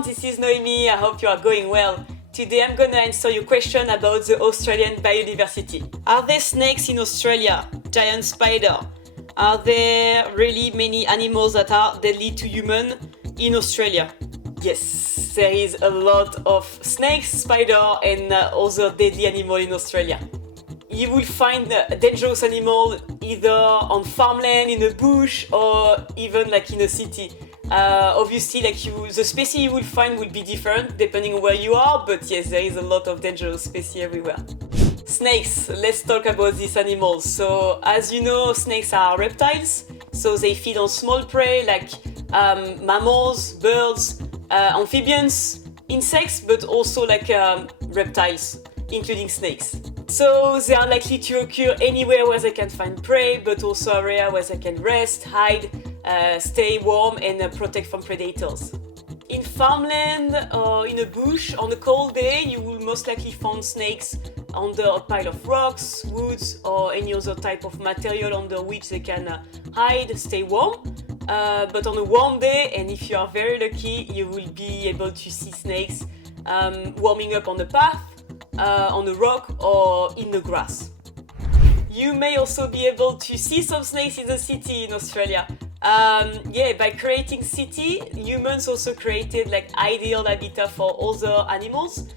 everyone, this is Noemi, I hope you are going well. Today I'm gonna answer your question about the Australian biodiversity. Are there snakes in Australia? Giant spider? Are there really many animals that are deadly to humans in Australia? Yes, there is a lot of snakes, spider and other deadly animals in Australia. You will find a dangerous animal either on farmland, in a bush, or even like in a city. Obviously, the species you will find will be different depending on where you are, but yes, there is a lot of dangerous species everywhere. Snakes, let's talk about these animals. So, as you know, snakes are reptiles, so they feed on small prey like mammals, birds, amphibians, insects, but also like reptiles, including snakes. So they are likely to occur anywhere where they can find prey, but also area where they can rest, hide, stay warm and protect from predators. In farmland or in a bush on a cold day, you will most likely find snakes under a pile of rocks, woods or any other type of material under which they can hide, stay warm. But on a warm day, and if you are very lucky, you will be able to see snakes warming up on the path, on a rock or in the grass. You may also be able to see some snakes in the city in Australia. By creating city, humans also created like ideal habitat for other animals,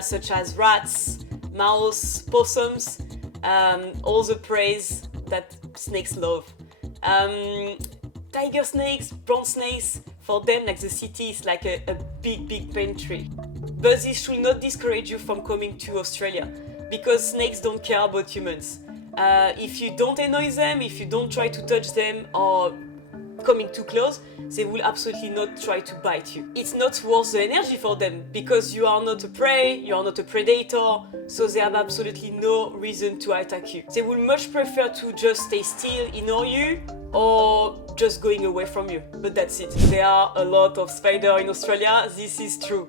such as rats, mouse, possums, all the prey that snakes love. Tiger snakes, brown snakes, for them like the city is like a big pantry. But this should not discourage you from coming to Australia, because snakes don't care about humans. If you don't annoy them, if you don't try to touch them or coming too close, they will absolutely not try to bite you. It's not worth the energy for them, because you are not a prey, you are not a predator, so they have absolutely no reason to attack you. They will much prefer to just stay still, ignore you, or just going away from you. But that's it. There are a lot of spiders in Australia, this is true.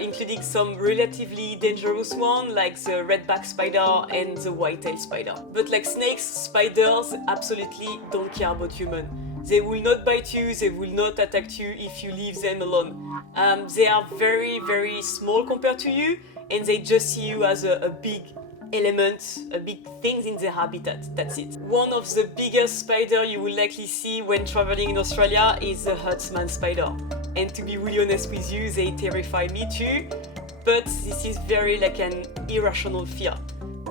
Including some relatively dangerous ones like the redback spider and the white-tailed spider. But like snakes, spiders absolutely don't care about humans. They will not bite you, they will not attack you if you leave them alone. They are very small compared to you, and they just see you as a big element, a big thing in their habitat, that's it. One of the biggest spiders you will likely see when traveling in Australia is the huntsman spider. And to be really honest with you, they terrify me too, but this is very like an irrational fear.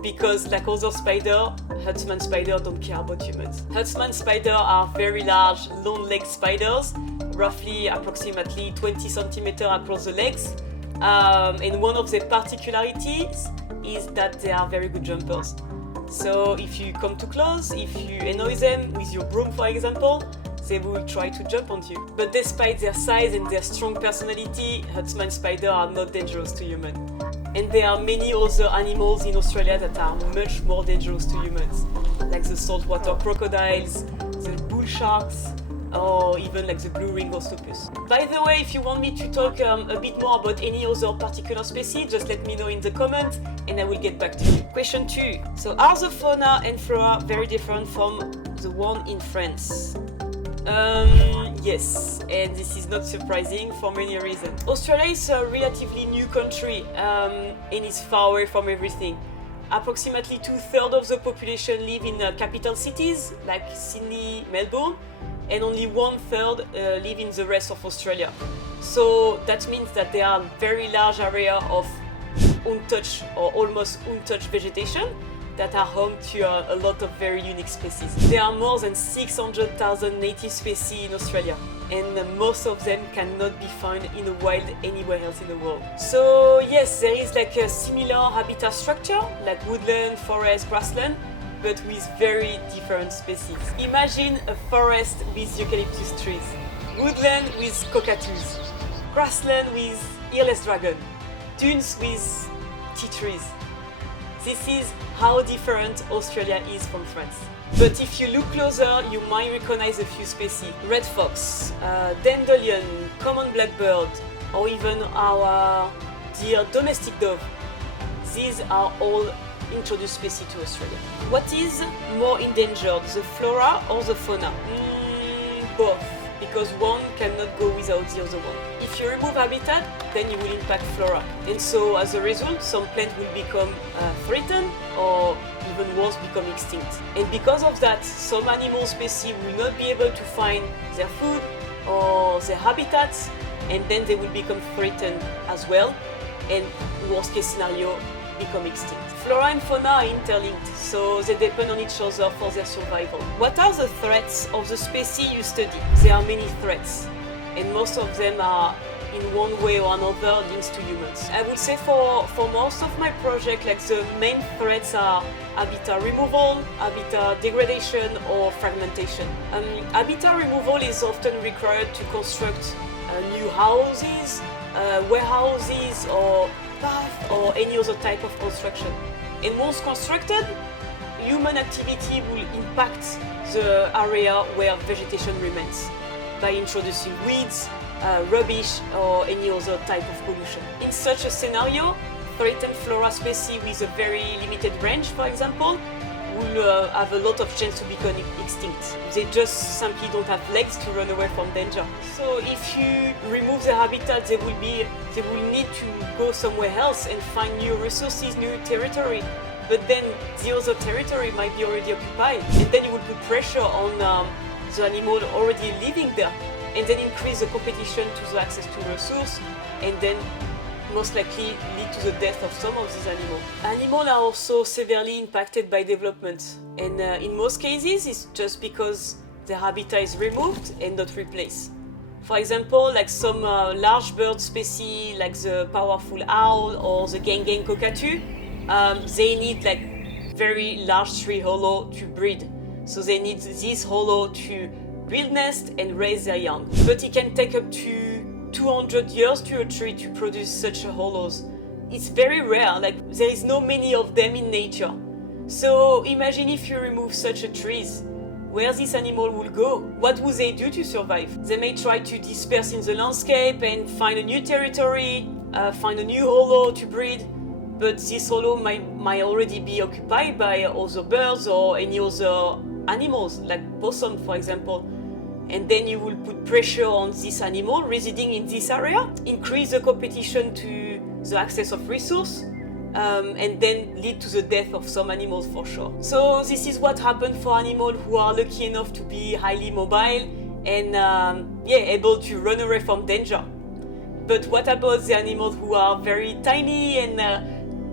Because like other spiders, huntsman spiders don't care about humans. Huntsman spiders are very large, long-legged spiders, roughly approximately 20 centimeters across the legs. And one of their particularities is that they are very good jumpers. So if you come too close, if you annoy them with your broom for example, they will try to jump on you. But despite their size and their strong personality, huntsman spiders are not dangerous to humans. And there are many other animals in Australia that are much more dangerous to humans, like the saltwater crocodiles, the bull sharks, or even like the blue-ringed octopus. By the way, if you want me to talk a bit more about any other particular species, just let me know in the comments and I will get back to you. Question 2. So are the fauna and flora very different from the one in France? Yes, and this is not surprising for many reasons. Australia is a relatively new country and is far away from everything. Approximately 2/3 of the population live in capital cities like Sydney, Melbourne, and only 1/3 live in the rest of Australia. So that means that there are very large areas of untouched or almost untouched vegetation that are home to a lot of very unique species. There are more than 600,000 native species in Australia, and most of them cannot be found in the wild anywhere else in the world. So yes, there is like a similar habitat structure, like woodland, forest, grassland, but with very different species. Imagine a forest with eucalyptus trees, woodland with cockatoos, grassland with earless dragon, dunes with tea trees. This is how different Australia is from France. But if you look closer, you might recognize a few species. Red fox, dandelion, common blackbird, or even our dear domestic dove. These are all introduced species to Australia. What is more endangered, the flora or the fauna? Both, because one cannot go without the other one. If you remove habitat, then you will impact flora. And so as a result, some plants will become threatened or even worse, become extinct. And because of that, some animal species will not be able to find their food or their habitats, and then they will become threatened as well, and worst case scenario, become extinct. Flora and fauna are interlinked, so they depend on each other for their survival. What are the threats of the species you study? There are many threats, and most of them are in one way or another links to humans. I would say for most of my project, like the main threats are habitat removal, habitat degradation, or fragmentation. Habitat removal is often required to construct new houses, warehouses, or paths, or any other type of construction. And once constructed, human activity will impact the area where vegetation remains by introducing weeds, rubbish, or any other type of pollution. In such a scenario, threatened flora species with a very limited range, for example, will have a lot of chance to become extinct. They just simply don't have legs to run away from danger. So if you remove their habitat, they will need to go somewhere else and find new resources, new territory. But then the other territory might be already occupied, and then you will put pressure on the animal already living there, and then increase the competition to the access to resource, and then most likely lead to the death of some of these animals. Animals are also severely impacted by development, and in most cases it's just because their habitat is removed and not replaced. For example, like some large bird species like the powerful owl or the gang cockatoo, they need like very large tree hollow to breed. So they need this hollow to build nest and raise their young. But it can take up to 200 years to a tree to produce such hollows. It's very rare, like there is no many of them in nature. So imagine if you remove such a trees, where this animal will go? What would they do to survive? They may try to disperse in the landscape and find a new territory, find a new hollow to breed, but this hollow might already be occupied by other birds or any other animals, like possum, for example. And then you will put pressure on this animal residing in this area, increase the competition to the access of resource, and then lead to the death of some animals for sure. So this is what happened for animals who are lucky enough to be highly mobile and able to run away from danger. But what about the animals who are very tiny and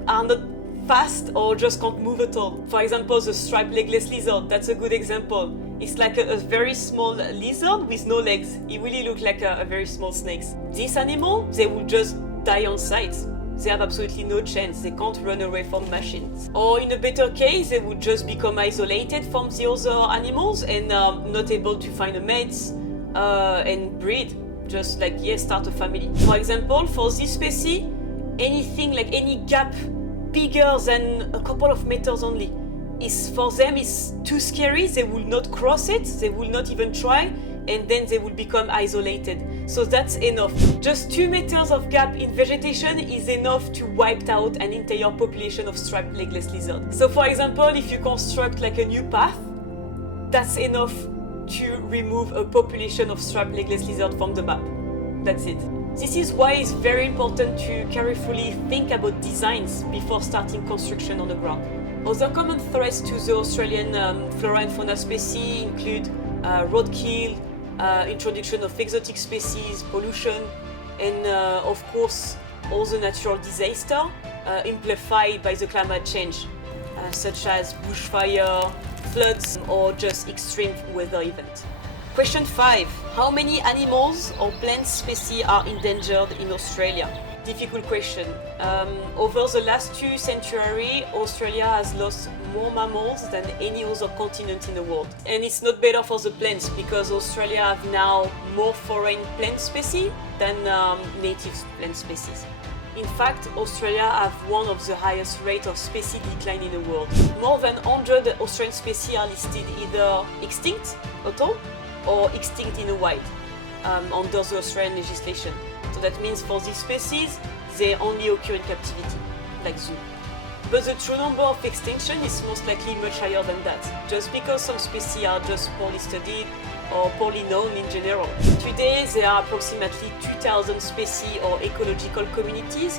are not fast or just can't move at all? For example, the striped legless lizard, that's a good example. It's like a very small lizard with no legs. It really looks like a very small snake. This animal, they will just die on sight. They have absolutely no chance. They can't run away from machines. Or in a better case, they would just become isolated from the other animals and not able to find a mate and breed. Just like, start a family. For example, for this species, anything like any gap bigger than a couple of meters only, for them is too scary. They will not cross it, they will not even try, and then they will become isolated. So that's enough. Just 2 meters of gap in vegetation is enough to wipe out an entire population of striped legless lizard. So for example, if you construct like a new path, that's enough to remove a population of striped legless lizard from the map. That's it. This is why it's very important to carefully think about designs before starting construction on the ground. Other common threats to the Australian flora and fauna species include roadkill, introduction of exotic species, pollution, and of course all the natural disasters amplified by the climate change, such as bushfire, floods, or just extreme weather events. Question 5. How many animals or plant species are endangered in Australia? Difficult question. Over the last 2 centuries, Australia has lost more mammals than any other continent in the world. And it's not better for the plants because Australia have now more foreign plant species than native plant species. In fact, Australia have one of the highest rates of species decline in the world. More than 100 Australian species are listed either extinct at all or extinct in the wild under the Australian legislation. So that means for these species, they only occur in captivity, like zoo. But the true number of extinction is most likely much higher than that, just because some species are just poorly studied or poorly known in general. Today there are approximately 2,000 species or ecological communities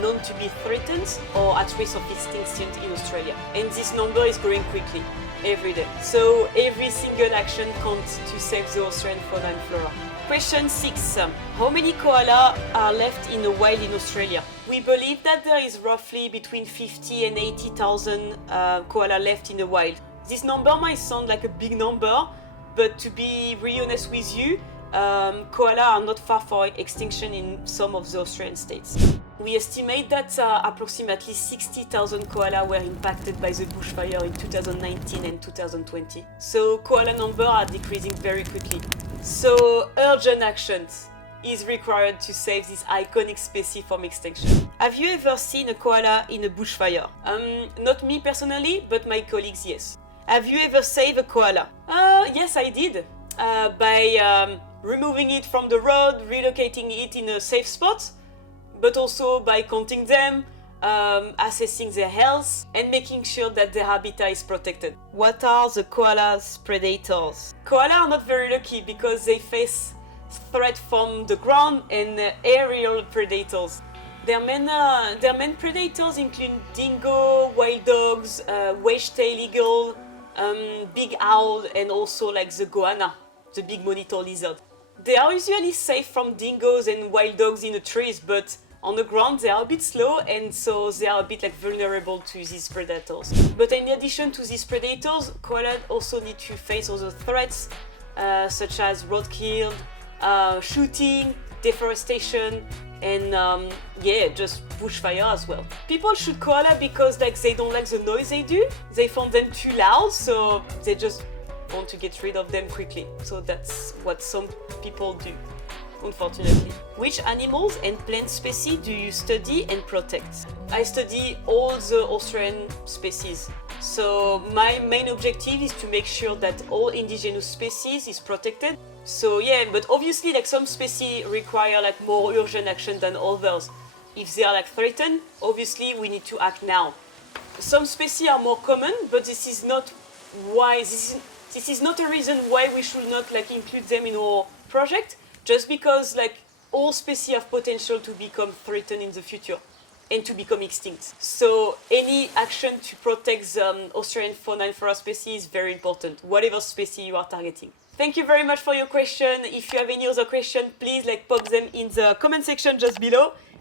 known to be threatened or at risk of extinction in Australia. And this number is growing quickly, every day. So every single action counts to save the Australian fauna and flora. Question 6. How many koalas are left in the wild in Australia? We believe that there is roughly between 50 and 80,000 koala left in the wild. This number might sound like a big number, but to be really honest with you, koala are not far from extinction in some of the Australian states. We estimate that approximately 60,000 koala were impacted by the bushfire in 2019 and 2020. So koala numbers are decreasing very quickly. So urgent actions is required to save this iconic species from extinction. Have you ever seen a koala in a bushfire? Not me personally, but my colleagues, yes. Have you ever saved a koala? Yes, I did. By removing it from the road, relocating it in a safe spot, but also by counting them, assessing their health, and making sure that their habitat is protected. What are the koala's predators? Koalas are not very lucky because they face threat from the ground and aerial predators. Their main predators include dingo, wild dogs, wedge-tailed eagle, big owl, and also like the goanna, the big monitor lizard. They are usually safe from dingoes and wild dogs in the trees, but on the ground they are a bit slow, and so they are a bit like vulnerable to these predators. But in addition to these predators, koalas also need to face other threats such as roadkill, shooting, deforestation, and just bushfire as well. People shoot koala because like they don't like the noise they do. They find them too loud, so they just want to get rid of them quickly. So that's what some people do, unfortunately. Which animals and plant species do you study and protect? I study all the Australian species. So my main objective is to make sure that all indigenous species is protected. So yeah, but obviously like some species require like more urgent action than others. If they are like threatened, obviously we need to act now. Some species are more common, but this is not a reason why we should not like include them in our project, just because like all species have potential to become threatened in the future and to become extinct. So any action to protect the Australian fauna and flora species is very important, whatever species you are targeting. Thank you very much for your question. If you have any other question, please like pop them in the comment section just below.